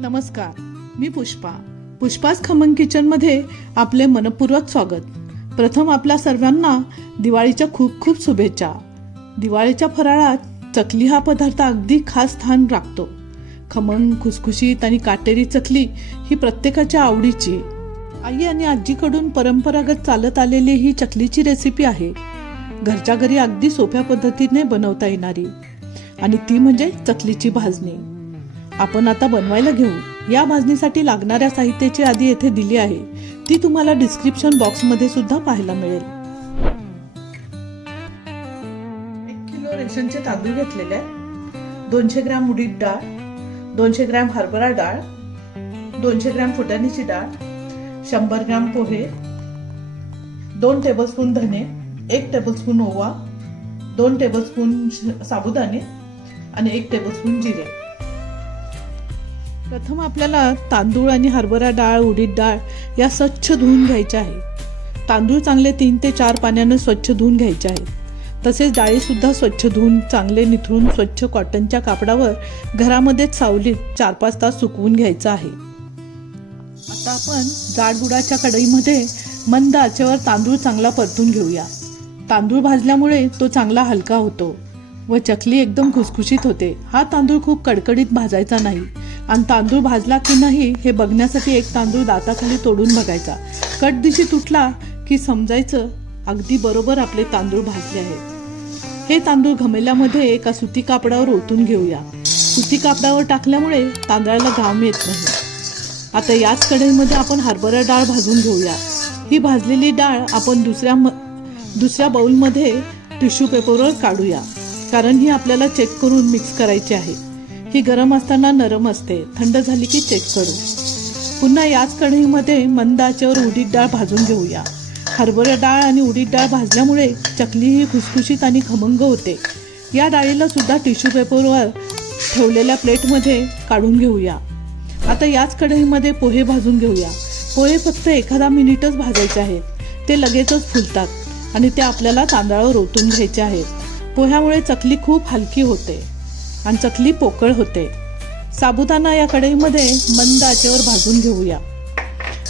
नमस्कार मी पुष्पा. पुष्पास खमन किचनमध्ये आपले मनपूर्वक स्वागत. प्रथम आपल्या सर्वांना दिवाळीच्या खूप खूप शुभेच्छा. दिवाळीच्या फराळात चकली हा पदार्थ अगदी खास स्थान राखतो. खमन खुसखुशीत आणि काटेरी चकली ही प्रत्येकाच्या आवडीची. आई आणि आजीकडून परंपरागत चालत आलेली ही चकलीची रेसिपी आहे. घरच्या घरी अगदी सोप्या पद्धतीने बनवता येणारी. आणि ती म्हणजे चकलीची भाजणी. आपण आता बनवायला घेऊ. या भाजणीसाठी लागणाऱ्या साहित्याची यादी येथे दिली आहे. ती तुम्हाला डिस्क्रिप्शन बॉक्समध्ये सुद्धा पाहायला मिळेल. एक किलो रेशनचे तांदूळ घेतलेले आहे दोनशे ग्रॅम उडीद डाळ दोनशे ग्रॅम हरभरा डाळ दोनशे ग्रॅम फुटाण्याची डाळ शंभर ग्रॅम पोहे दोन टेबलस्पून धने एक टेबलस्पून ओवा दोन टेबलस्पून साबुदाणे आणि एक टेबलस्पून जिरे. प्रथम आपल्याला तांदूळ आणि हरभरा डाळ उडीद डाळ या स्वच्छ धुवून घ्यायच्या आहे तांदूळ चांगले तीन ते चार पाण्यानं स्वच्छ धुवून घ्यायचे आहेत. तसेच डाळीसुद्धा स्वच्छ धुवून चांगले निथळून स्वच्छ कॉटनच्या कापडावर घरामध्येच सावलीत चार पाच तास सुकवून घ्यायचं आहे. आता आपण जाडबुडाच्या कढईमध्ये मंद आचेवर तांदूळ चांगला परतून घेऊया. तांदूळ भाजल्यामुळे तो चांगला हलका होतो व चकली एकदम खुसखुशीत होते. हा तांदूळ खूप कडकडीत भाजायचा नाही. आणि तांदूळ भाजला की नाही हे बघण्यासाठी एक तांदूळ दाताखाली तोडून बघायचा. कट दिशी तुटला की समजायचं अगदी बरोबर आपले तांदूळ भाजले आहेत. हे तांदूळ घमेल्यामध्ये एका सुती कापडावर ओतून घेऊया. सुती कापडावर टाकल्यामुळे तांदळाला घाम येत नाही. आता याच कढईमध्ये आपण हरभरा डाळ भाजून घेऊया. ही भाजलेली डाळ आपण दुसऱ्या म दुसऱ्या बाउलमध्ये टिश्यू पेपरवर काढूया. कारण ही आपल्याला चेक करून मिक्स करायची आहे. ही गरम असताना नरम असते. थंड झाली की चेक करू. पुन्हा याच कढईमध्ये मंद आचेवर उडीद डाळ भाजून घेऊया. हरभरा डाळ आणि उडीद डाळ भाजल्यामुळे चकली ही खुसखुशीत आणि खमंग होते. या डाळीला सुद्धा टिश्यू पेपरवर ठेवलेल्या प्लेटमध्ये काढून घेऊया. आता याच कढईमध्ये पोहे भाजून घेऊया. पोहे फक्त एखादा मिनिटच भाजायचे आहेत. ते लगेचच फुलतात आणि ते आपल्याला तांदळावर ओतून घ्यायचे आहेत. पोह्यामुळे चकली खूप हलकी होते. आणि चकली पोकळ होते. साबुदाणा या कढईमध्ये मंद आचेवर भाजून घेऊया.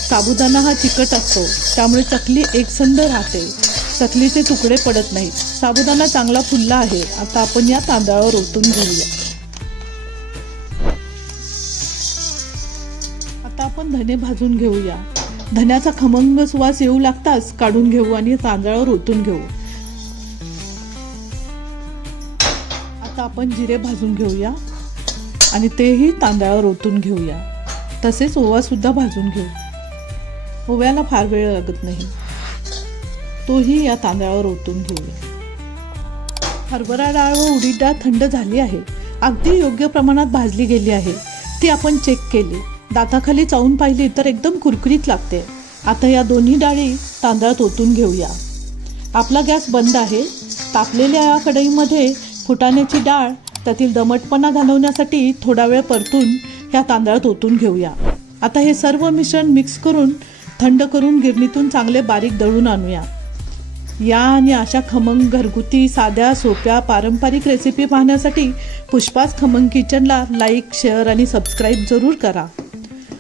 साबुदाणा हा चिकट असतो त्यामुळे चकली एकसंध राहते. चकलीचे तुकडे पडत नाहीत. साबुदाणा चांगला फुलला आहे. आता आपण या तांदळावर ओतून घेऊया. आता आपण धने भाजून घेऊया. धन्याचा खमंग सुवास येऊ लागताच काढून घेऊ आणि तांदळावर ओतून घेऊ. आपण जिरे भाजून घेऊया आणि तेही तांदळावर ओतून घेऊया. तसेच ओवासुद्धा भाजून घेऊ. ओव्याला फार वेळ लागत नाही. तोही या तांदळावर ओतून घेऊया. हरभरा डाळ व उडीद डाळ थंड झाली आहे. अगदी योग्य प्रमाणात भाजली गेली आहे. ती आपण चेक केली. दाताखाली चावून पाहिली तर एकदम कुरकुरीत लागते. आता या दोन्ही डाळी तांदळात ओतून घेऊया. आपला गॅस बंद आहे. तापलेल्या या कढईमध्ये फुटाण्याची डाळ त्यातील दमटपणा घालवण्यासाठी थोडा वेळ परतून ह्या तांदळात ओतून घेऊया. आता हे सर्व मिश्रण मिक्स करून थंड करून गिरणीतून चांगले बारीक दळून आणूया. या आणि अशा खमंग घरगुती साध्या सोप्या पारंपरिक रेसिपी पाहण्यासाठी पुष्पास खमंग किचनला लाईक शेअर आणि सबस्क्राईब जरूर करा.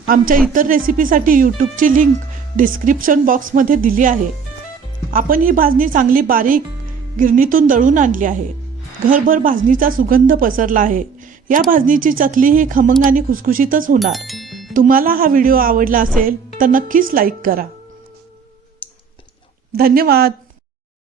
आमच्या इतर रेसिपीसाठी यूट्यूबची लिंक डिस्क्रिप्शन बॉक्समध्ये दिली आहे. आपण ही भाजणी चांगली बारीक गिरणीतून दळून आणली आहे. घरभर भाजणीचा सुगंध पसरला आहे. या भाजणीची चकली ही खमंग आणि खुसखुशीतच होणार. तुम्हाला हा व्हिडिओ आवडला असेल तर नक्कीच लाईक करा. धन्यवाद.